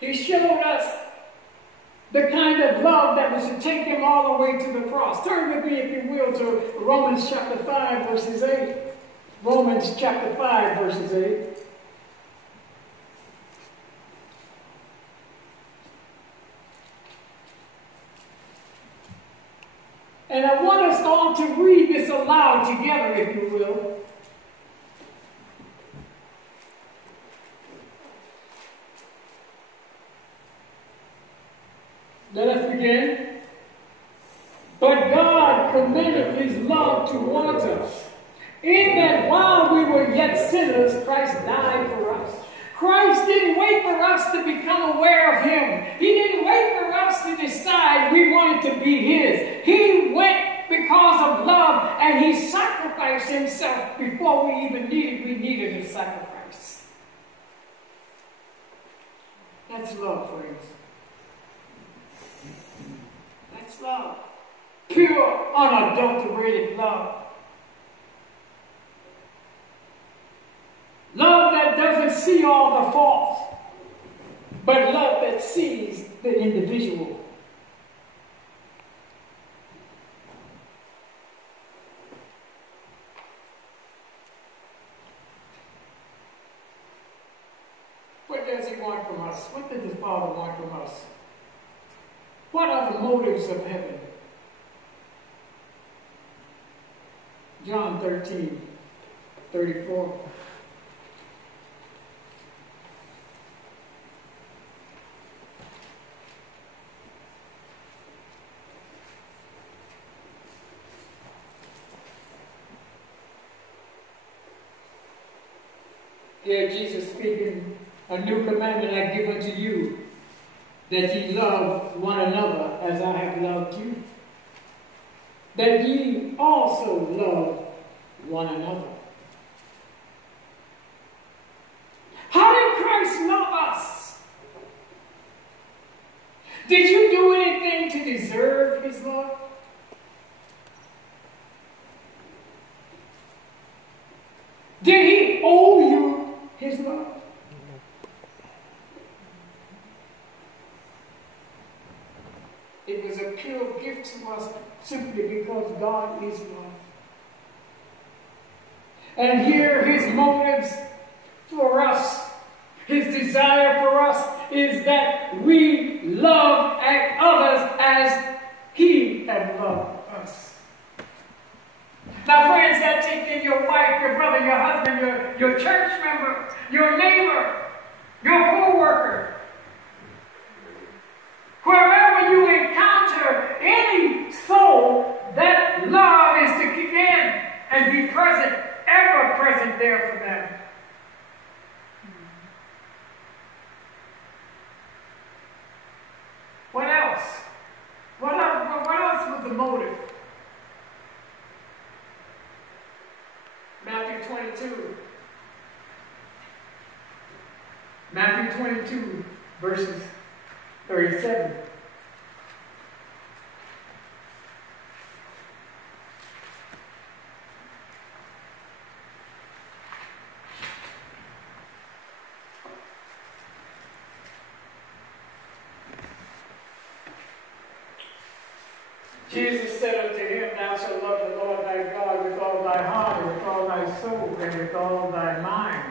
He showed us the kind of love that was to take him all the way to the cross. Turn with me, if you will, to Romans chapter 5, verses 8. Romans chapter 5, verses 8. And I want us all to read this aloud together, if you will. Let us begin. But God commended his love towards us, in that while we were yet sinners, Christ died for us. Christ didn't wait for us to become aware of him. He didn't wait for us to decide we wanted to be his. He went because of love, and he sacrificed himself before we even needed his sacrifice. That's love, friends. That's love. Pure, unadulterated love. Love that doesn't see all the faults, but love that sees the individual. What does he want from us? What does his Father want from us? What are the motives of heaven? John 13, 34. Here Jesus speaking, a new commandment I give unto you, that ye love one another as I have loved you, that ye also love one another. How did Christ love us? Did you do anything to deserve his love? Did he owe you his love? It was a pure gift to us simply because God is love. And here his motives for us, his desire for us is that we love others as he had loved us. Now friends, that take in your wife, your brother, your husband, your church member, your neighbor, your co-worker. Wherever you encounter any soul, that love is to kick in and be present, ever present there for them. What else? What else was the motive? Matthew 22. Matthew 22, verses 37. Jesus said unto him, Thou shalt love the Lord thy God with all thy heart, and with all thy soul, and with all thy mind.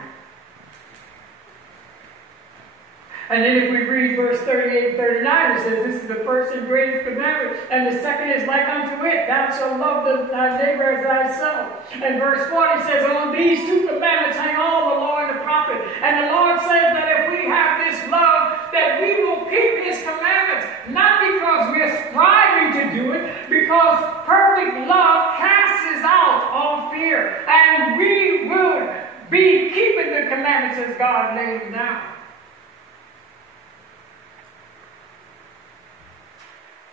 And then if we read verse 38 and 39, it says, This is the first and greatest commandment, and the second is like unto it, Thou shalt love thy neighbor as thyself. And verse 40 says, On these two commandments hang all the law and the prophet. And the Lord says that if we have this love, that we will keep his commandments, not because we are striving to do it, because perfect love casts out all fear. And we will be keeping the commandments as God laid them down.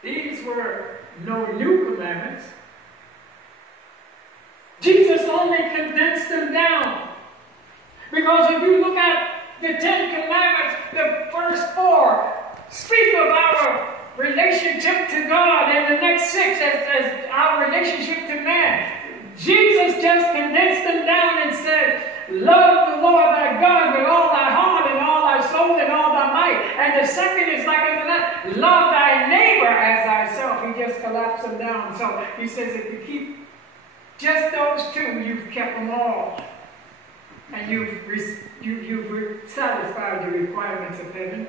These were no new commandments. Jesus only condensed them down. Because if you look at the 10 commandments, the first 4 speak of our relationship to God, and the next 6 as our relationship to man. Jesus just condensed them down and said, Love the Lord thy God with all thy heart and all thy soul and all thy might. And the second is like unto that, love thy neighbor as thyself. He just collapsed them down. So he says if you keep just those two, you've kept them all. And you've satisfied the requirements of heaven.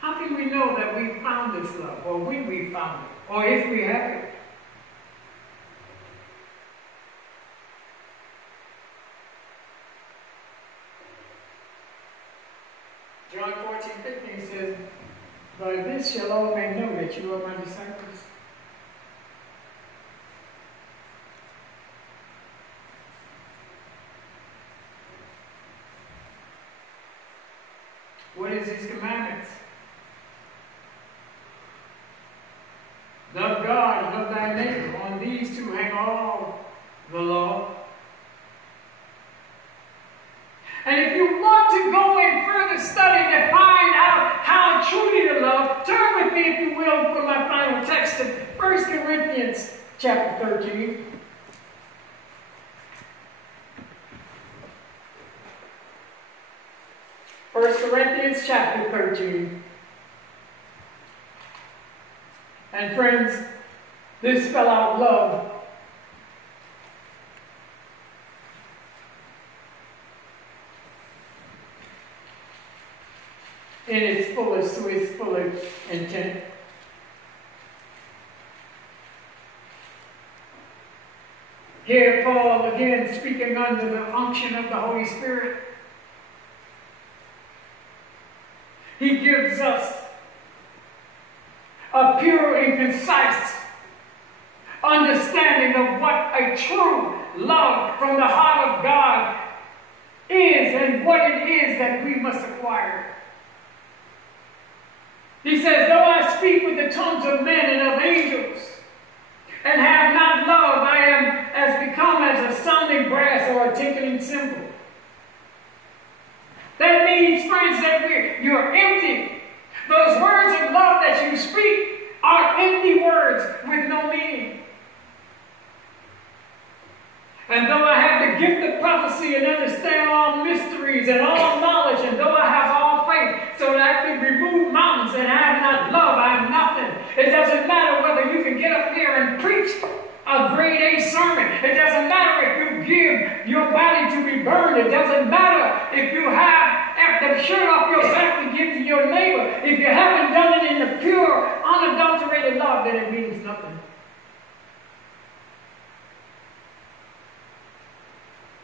How can we know that we found this love, or when we found it, or if we have it? John 14:15 says, by this shall all men know that you are my disciples. What is his commandments? Love God, love thy neighbor. On these two hang all the law. And if you want to go in further study to find out how truly to love, turn with me, if you will, for my final text to 1 Corinthians chapter 13. First Corinthians chapter 13. And friends, this spell out love. In its fullest, to its fullest intent. Here Paul again speaking under the unction of the Holy Spirit. He gives us a pure and concise understanding of what a true love from the heart of God is and what it is that we must acquire. He says, though I speak with the tongues of men and of angels, and have not love, I am as become as a sounding brass or a tinkling cymbal. That means, friends, that you're empty. Those words of love that you speak are empty words with no meaning. And though I have the gift of prophecy and understand all mysteries and all knowledge, and though I have all faith so that I can remove mountains and have not love, I am nothing. It doesn't matter whether you can get up here and preach a grade A sermon. It doesn't matter if you give your body to be burned. It doesn't matter if you have the shirt off your back to give to your neighbor. If you haven't done it in the pure, unadulterated love, then it means nothing.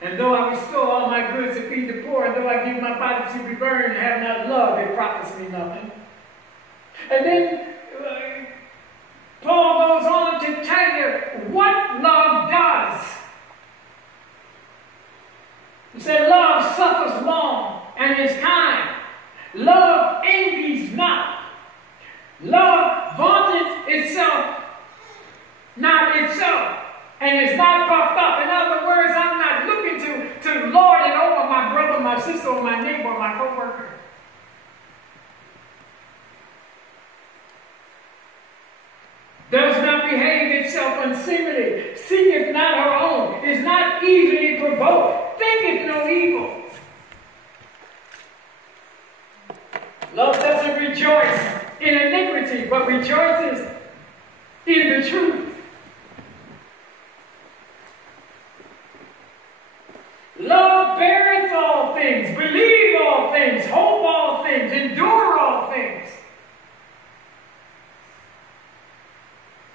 And though I restore all my goods to feed the poor, and though I give my body to be burned and have not love, it profits me nothing. And then Paul goes on to tell you what love does. He said, love suffers long and is kind. Love envies not. Love vaunteth itself, not itself, and is not puffed up. In other words, I'm not looking to lord it over my brother, my sister, or my neighbor, or my co-worker. Does not behave itself unseemly, seeketh not her own, is not easily provoked, thinketh no evil. Love doesn't rejoice in iniquity, but rejoices in the truth. Love beareth all things, believe all things, hope all things, endure all things.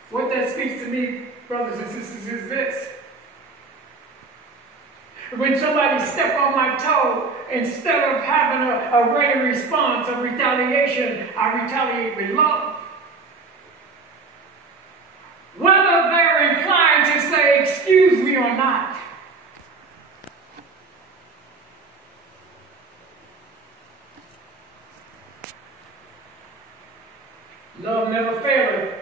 What that speaks to me, brothers and sisters, is this. When somebody steps on my toe, instead of having a ready response of retaliation, I retaliate with love. Whether they're inclined to say, excuse me or not. Love never faileth.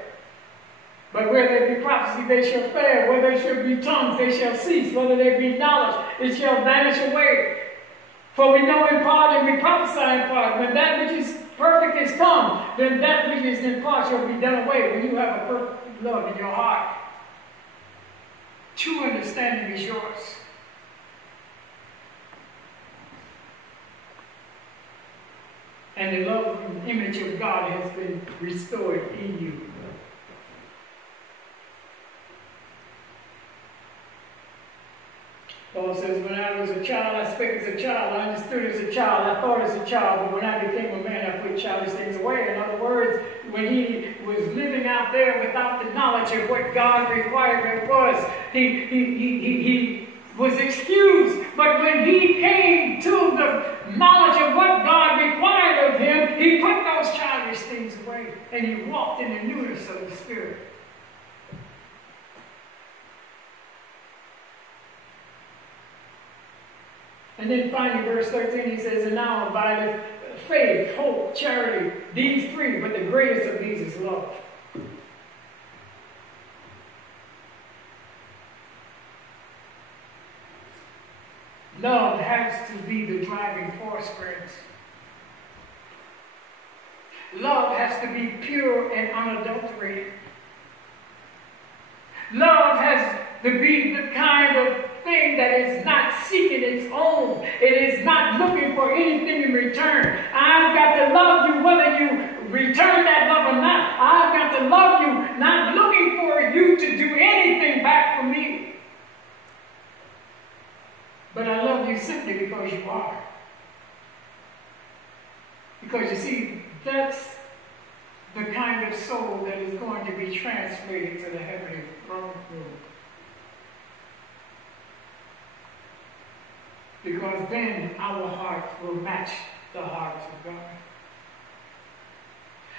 But where there be prophecy, they shall fail. Where there shall be tongues, they shall cease. Whether there be knowledge, it shall vanish away. For we know in part and we prophesy in part. When that which is perfect is come, then that which is in part shall be done away. When you have a perfect love in your heart, true understanding is yours. And the love and image of God has been restored in you. Paul says, when I was a child, I spake as a child, I understood as a child, I thought as a child, but when I became a man, I put childish things away. In other words, when he was living out there without the knowledge of what God required was, he was excused. But when he came to the knowledge of what God required of him, he put those childish things away, and he walked in the newness of the Spirit. And then finally, verse 13, he says, and now abideth faith, hope, charity, these three, but the greatest of these is love. Love has to be the driving force, friends. Love has to be pure and unadulterated. Love has to be the kind of thing that is not seeking its own. It is not looking for anything in return. I've got to love you whether you return that love or not. I've got to love you, not looking for you to do anything back for me. But I love you simply because you are. Because you see, that's the kind of soul that is going to be translated to the heavenly throne room. Because then our hearts will match the hearts of God.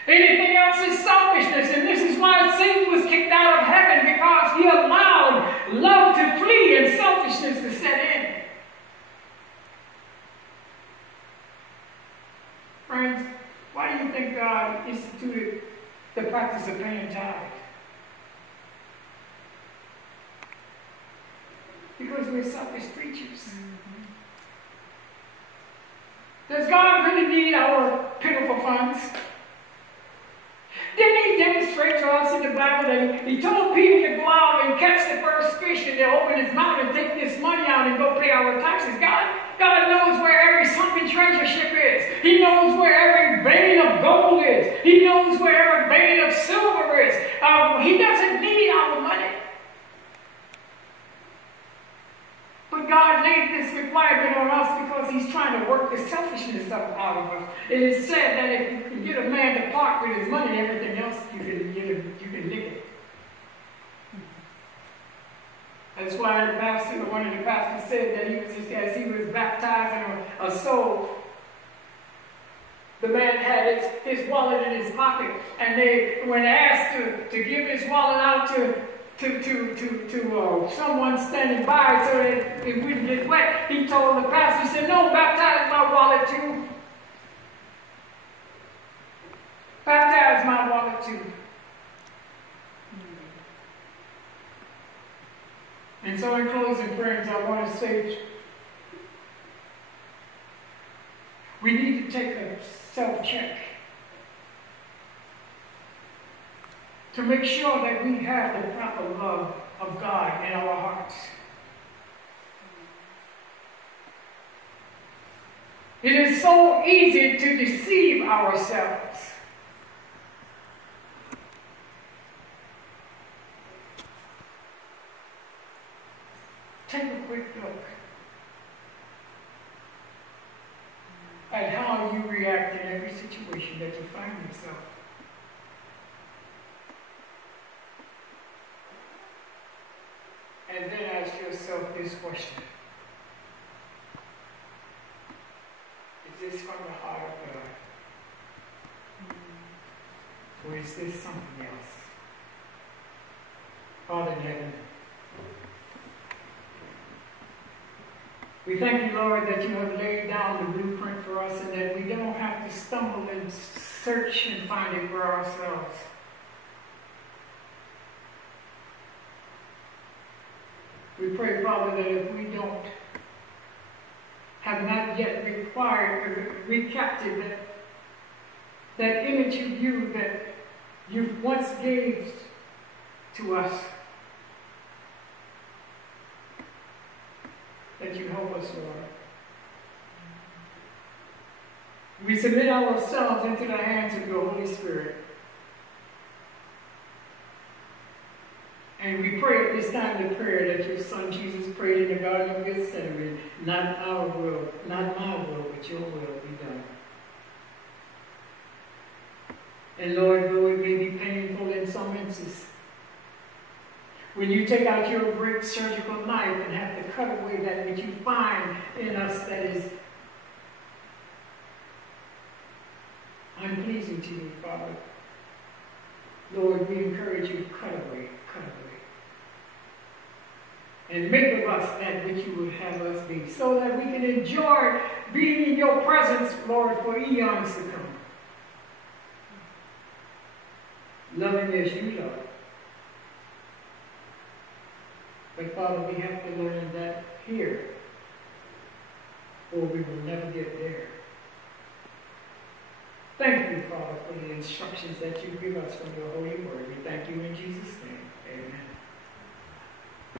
Anything else is selfishness, and this is why Satan was kicked out of heaven, because he allowed love to flee and selfishness to set in. Friends, why do you think God instituted the practice of paying tithes? Because we're selfish creatures. Does God really need our pitiful funds? Didn't he demonstrate to us in the Bible that he told Peter to go out and catch the first fish and to open his mouth and take this money out and go pay our taxes? God knows where every sunken treasure ship is. He knows where every vein of gold is. He knows where every vein of silver is. He doesn't need our money. But God laid this requirement on us because he's trying to work the selfishness out of us. It is said that if you can get a man to part with his money, everything else you can lick it. That's why one of the pastors said that as he was baptizing a soul, the man had his wallet in his pocket, and when asked to give his wallet out to someone standing by so that it wouldn't get wet, he told the pastor, he said, no, baptize my wallet too. Baptize my wallet too. And so in closing, friends, I want to say we need to take a self-check to make sure that we have the proper love of God in our hearts. It is so easy to deceive ourselves. Take a quick look at how you react in every situation that you find yourself. And then ask yourself this question. Is this from the heart of God? Or is this something else? Father in heaven, we thank you, Lord, that you have laid down the blueprint for us and that we don't have to stumble and search and find it for ourselves. We pray, Father, that if we have not yet recaptured that image of you that you once gave to us, that you help us, Lord. We submit ourselves into the hands of your Holy Spirit. And we pray at this time the prayer that your Son Jesus prayed in the Garden of Gethsemane. Not our will, not my will, but your will be done. And Lord, though it may be painful in some instances, when you take out your great surgical knife and have to cut away that which you find in us that is unpleasing to you, Father, Lord, we encourage you to cut away. And make of us that which you would have us be, so that we can enjoy being in your presence, Lord, for eons to come. Loving as you love. But Father, we have to learn that here, or we will never get there. Thank you, Father, for the instructions that you give us from your holy word. We thank